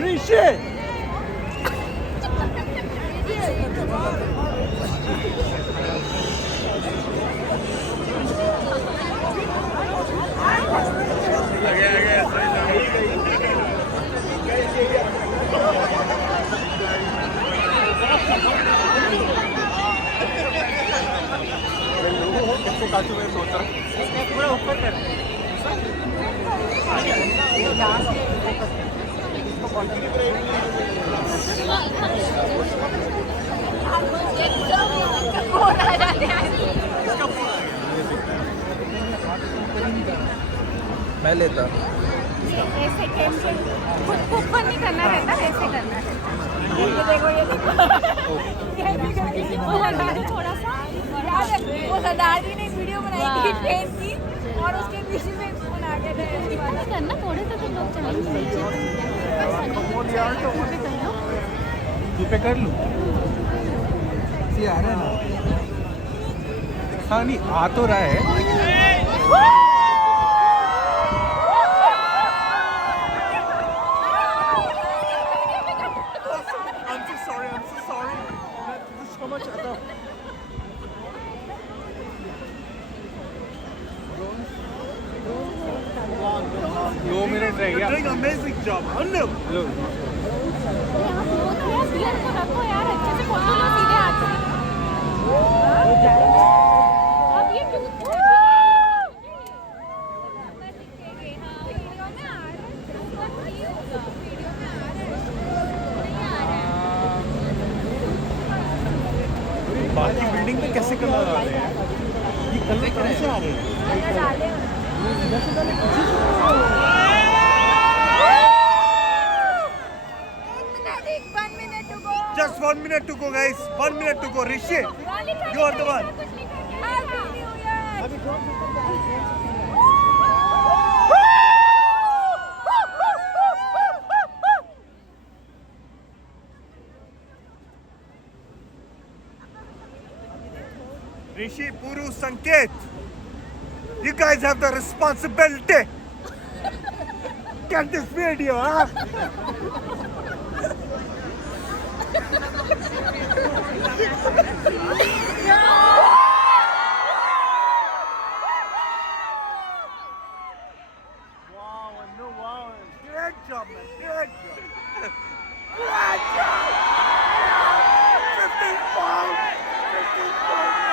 ऋषि काचू में सोच रहा हूँ पूरा ऊपर कर मैं लेता ऐसे टेंशन खुद को ऊपर नहीं करना रहता, ऐसे करना है। ये देखो ये देखो वो लगा दो थोड़ा सा। याद है वो सरदार जी ने वीडियो बनाई थी ट्रेन की और उसके पीछे में फोन आ गया था। इतना करना थोड़े से तो लोग चलेंगे नीचे पे कर लूँ ये आ रहा है ना। हाँ नहीं आ तो रहा है। Amazing job. Look. रखो यार अच्छे से फोटो लो सीधे हाथ से। अब ये बाकी बिल्डिंग में कैसे कलर आ रहे हैं? ये कलर कैसे आ रहे हैं? Just 1 minute to go, guys. 1 minute to go. Rishi, you are the one. Rishi, Puru, Sanket, you guys have the responsibility. Get this video, huh? Wow, great job, man, great job. Great job! 15 pounds! 15 pounds!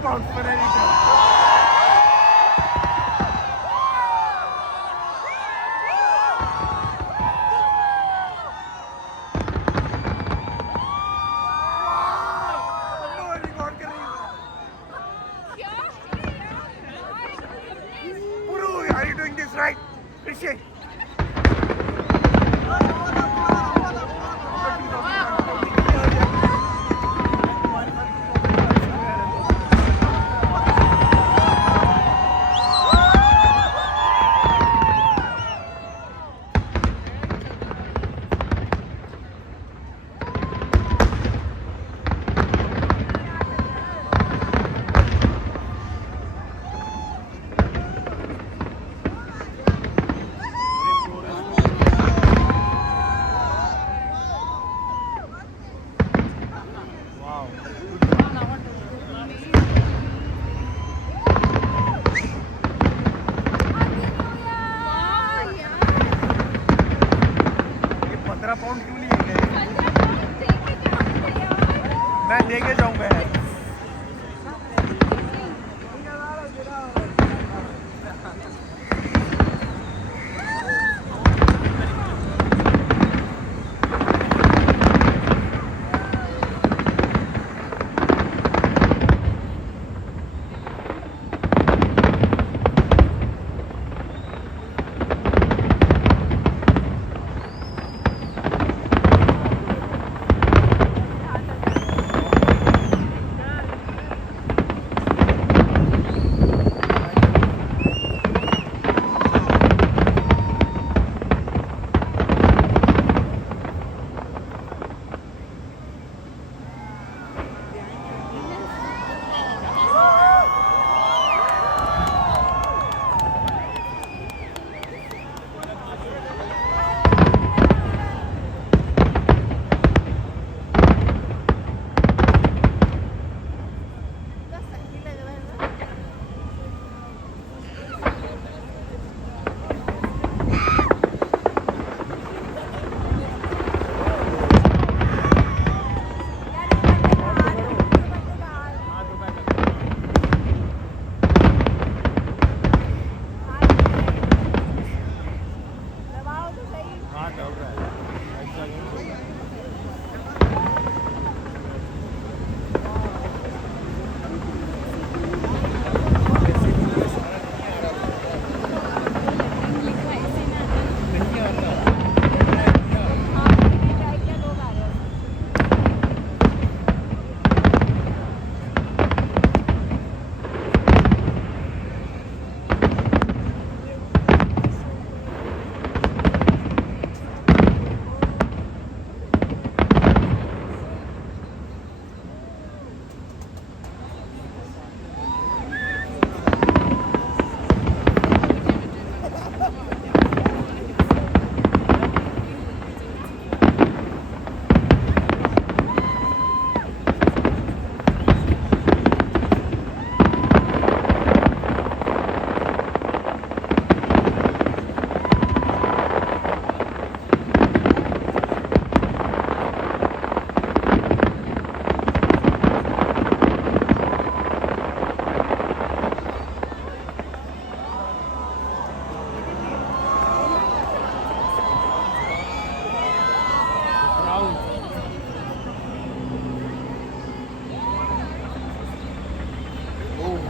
Pounds for any time. Puru, are you doing this right? Rishi. मैं लेके जाऊंगा यार।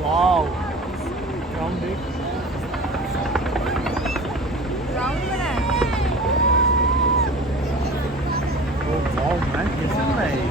Wow round देख राउंड बना है। Oh wow man कैसे बनाया ये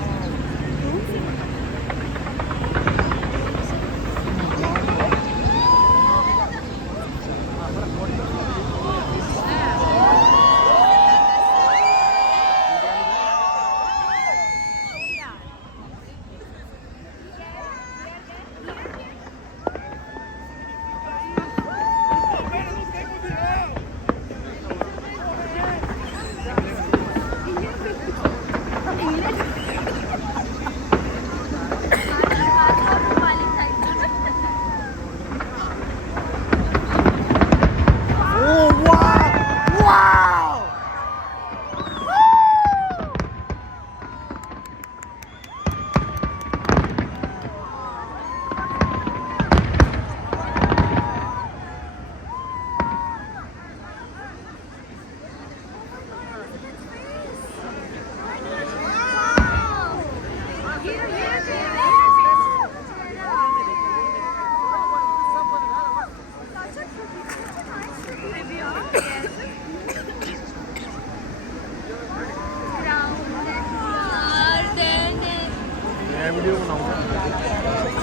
मैं वीडियो बनाऊंगा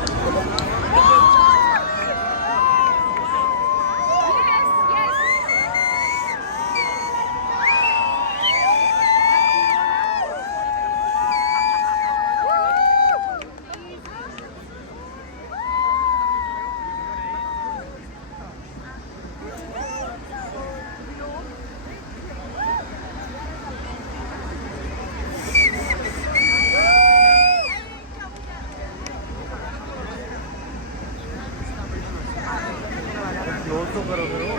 क्लोज तो करो